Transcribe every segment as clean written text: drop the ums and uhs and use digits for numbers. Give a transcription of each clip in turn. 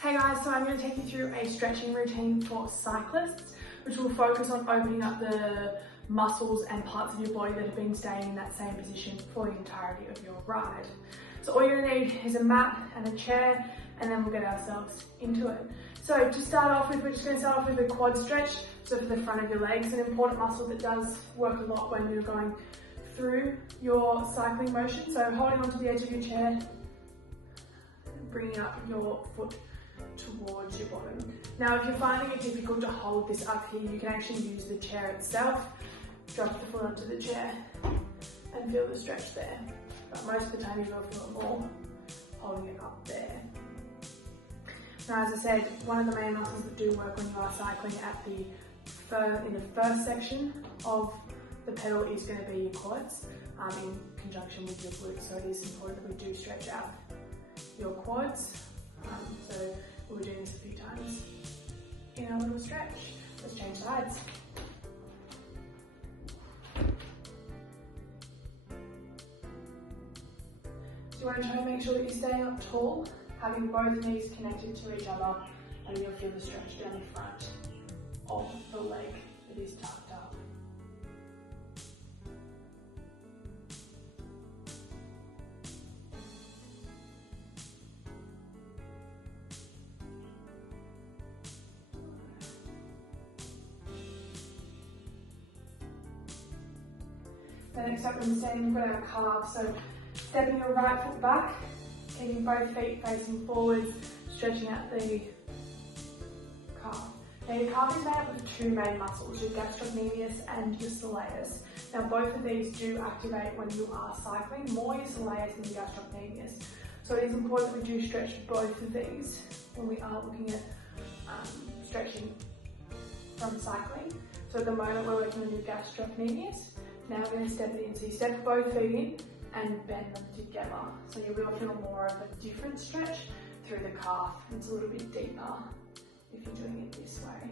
Hey guys, so I'm going to take you through a stretching routine for cyclists, which will focus on opening up the muscles and parts of your body that have been staying in that same position for the entirety of your ride. So all you're going to need is a mat and a chair, and then we'll get ourselves into it. So to start off with, we're just going to start off with a quad stretch, so for the front of your legs, an important muscle that does work a lot when you're going through your cycling motion. So holding onto the edge of your chair, bringing up your foot towards your bottom. Now, if you're finding it difficult to hold this up here, you can actually use the chair itself. Drop the foot onto the chair and feel the stretch there. But most of the time you will feel it more holding it up there. Now, as I said, one of the main muscles that do work when you are cycling in the first section of the pedal is going to be your quads in conjunction with your glutes. So it is important that we do stretch out your quads. So we'll do this a few times in our little stretch. Let's change sides. So you want to try and make sure that you're staying up tall, having both knees connected to each other, and you'll feel the stretch down the front of the leg that is tucked up. Next up, we're standing for our calves. So stepping your right foot back, keeping both feet facing forwards, stretching out the calf. Now your calf is made up of two main muscles, your gastrocnemius and your soleus. Now both of these do activate when you are cycling, more your soleus than your gastrocnemius. So it is important that we do stretch both of these when we are looking at stretching from cycling. So at the moment we're working on your gastrocnemius. Now we're going to step it in. So you step both feet in and bend them together. So you will feel more of a different stretch through the calf. It's a little bit deeper if you're doing it this way.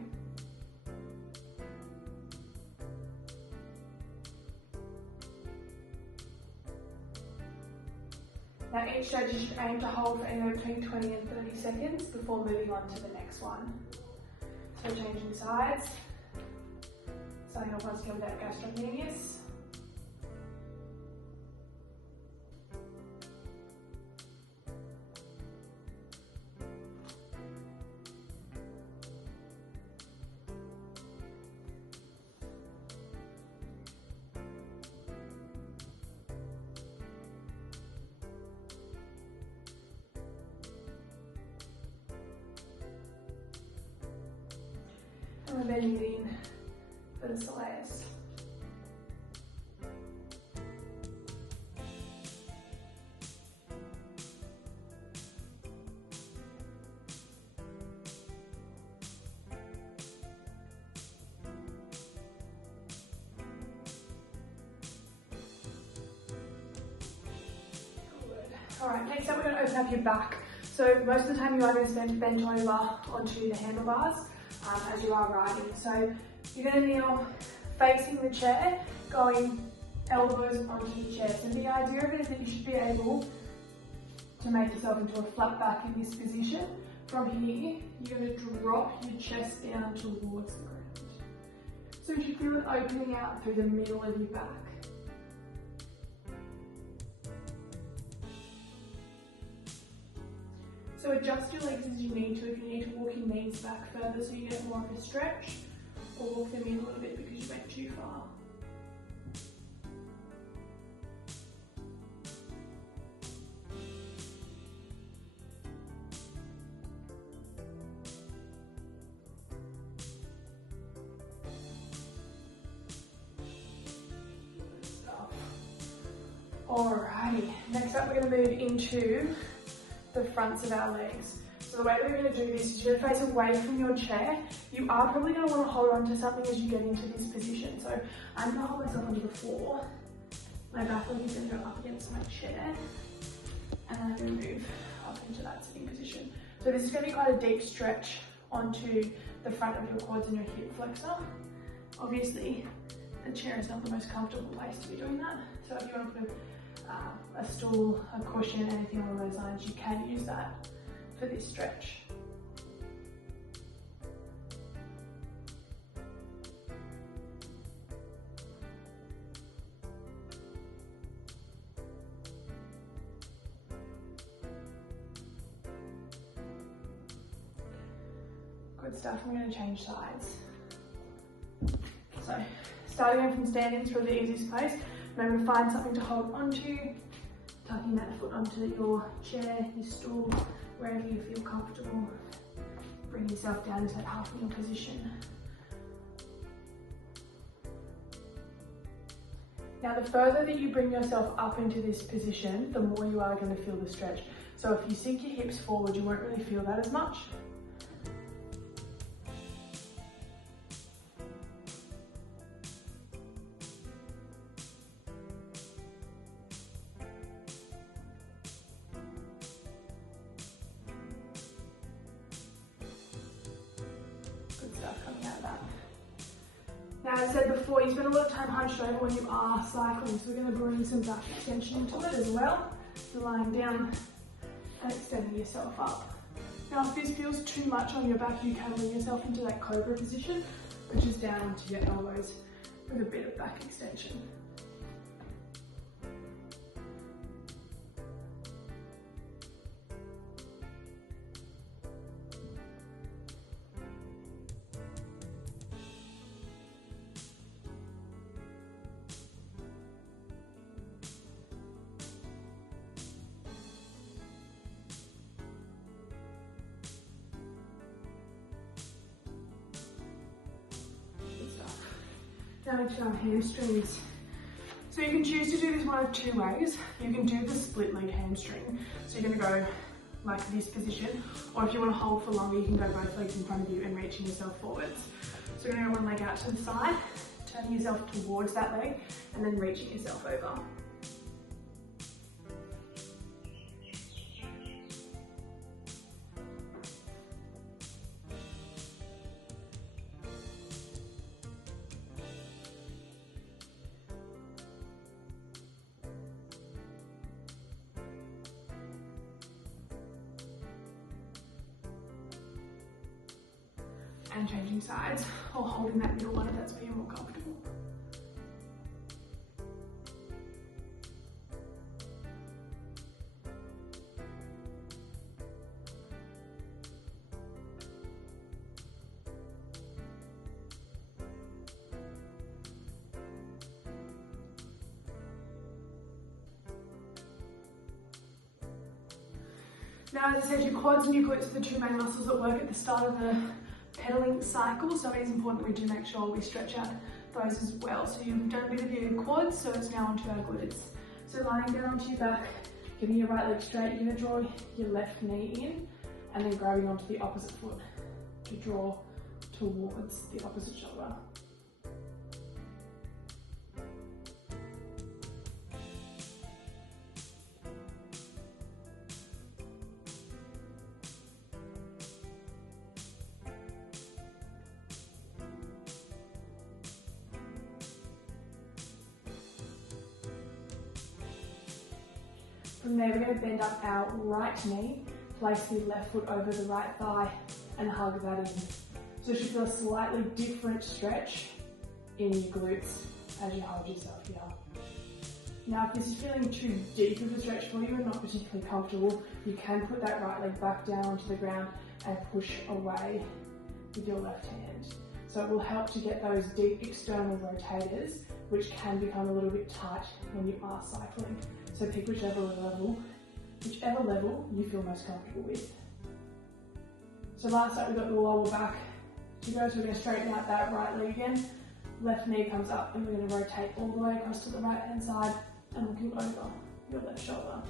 Now each stretch you should aim to hold for anywhere between 20 and 30 seconds before moving on to the next one. So changing sides. Starting off once again with that gastrocnemius. And we're bending it in for the soleus. Alright, next up we're going to open up your back. So most of the time you are going to stand bent over onto the handlebars as you are riding. So you're going to kneel facing the chair, going elbows onto the chair. So the idea of it is that you should be able to make yourself into a flat back in this position. From here, you're going to drop your chest down towards the ground. So you should feel it opening out through the middle of your back. So adjust your legs as you need to. If you need to walk your knees back further so you get more of a stretch, or walk them in a little bit because you went too far. Alrighty, next up we're going to move into the fronts of our legs. So the way that we're going to do this is you're going to face away from your chair. You are probably going to want to hold on to something as you get into this position. So I'm going to hold myself onto the floor. My back leg is going to go up against my chair. And then I'm going to move up into that sitting position. So this is going to be quite a deep stretch onto the front of your quads and your hip flexor. Obviously, the chair is not the most comfortable place to be doing that. So if you want to put a stool, a cushion, anything along those lines, you can use that for this stretch. Good stuff. I'm going to change sides. So, starting from standing is probably the easiest place. Remember to find something to hold onto, tucking that foot onto your chair, your stool, wherever you feel comfortable. Bring yourself down into that half kneel position. Now, the further that you bring yourself up into this position, the more you are going to feel the stretch. So if you sink your hips forward, you won't really feel that as much. Good stuff coming out of that. Now, as I said before, you spend a lot of time hunched over when you are cycling, so we're going to bring some back extension into it as well. So lying down and extending yourself up. Now, if this feels too much on your back, you can bring yourself into that cobra position, which is down onto your elbows with a bit of back extension. Now into our hamstrings. So you can choose to do this one of two ways. You can do the split leg hamstring. So you're going to go like this position, or if you want to hold for longer, you can go both legs in front of you and reaching yourself forwards. So you're going to go one leg out to the side, turning yourself towards that leg, and then reaching yourself over. And changing sides, or holding that middle one if that's where you're more comfortable. Now, as I said, your quads and your glutes are the two main muscles that work at the start of the pedaling cycle, so it is important we do make sure we stretch out those as well. So you've done a bit of your quads, so it's now onto our glutes. So lying down onto your back, getting your right leg straight, you're going to draw your left knee in, and then grabbing onto the opposite foot to draw towards the opposite shoulder. From there, we're going to bend up our right knee, place the left foot over the right thigh, and hug that in. So you should feel a slightly different stretch in your glutes as you hold yourself here. Now, if this is feeling too deep of a stretch for you and not particularly comfortable, you can put that right leg back down onto the ground and push away with your left hand. So it will help to get those deep external rotators, which can become a little bit tight when you are cycling. So pick whichever level you feel most comfortable with. So last up, we've got the lower back to go, so we're going to straighten out that right leg again. Left knee comes up and we're going to rotate all the way across to the right hand side and looking over your left shoulder.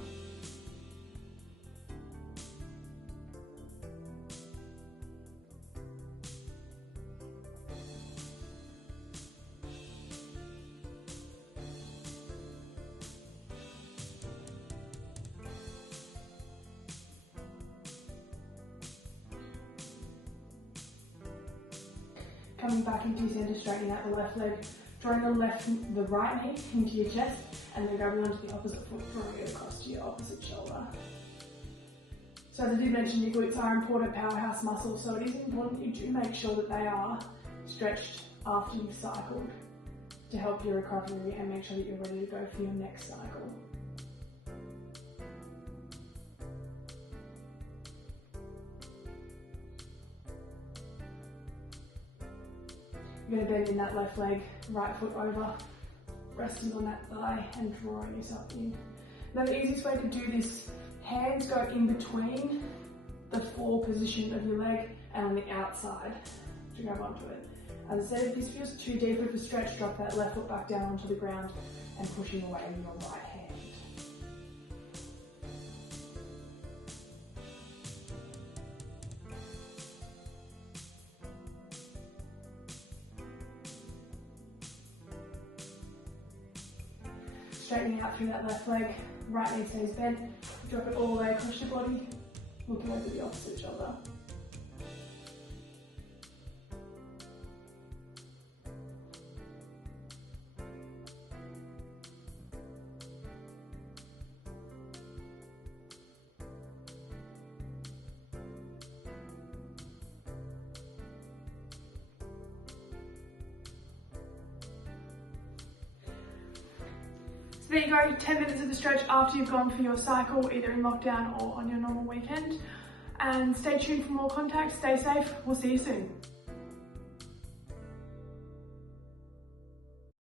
Coming back into center, straightening out the left leg, drawing the right knee into your chest, and then grabbing onto the opposite foot, drawing it across to your opposite shoulder. So as I did mention, your glutes are important powerhouse muscles, so it is important that you do make sure that they are stretched after you've cycled to help your recovery and make sure that you're ready to go for your next cycle. You're going to bend in that left leg, right foot over, resting on that thigh and drawing yourself in. Now the easiest way to do this, hands go in between the floor position of your leg and on the outside to grab onto it. As I said, if this feels too deep of a stretch, drop that left foot back down onto the ground and pushing away with your right hand. Straightening out through that left leg, right knee stays bent, drop it all the way across your body, looking over the opposite shoulder. So there you go, 10 minutes of the stretch after you've gone for your cycle, either in lockdown or on your normal weekend. And stay tuned for more contact, stay safe, we'll see you soon.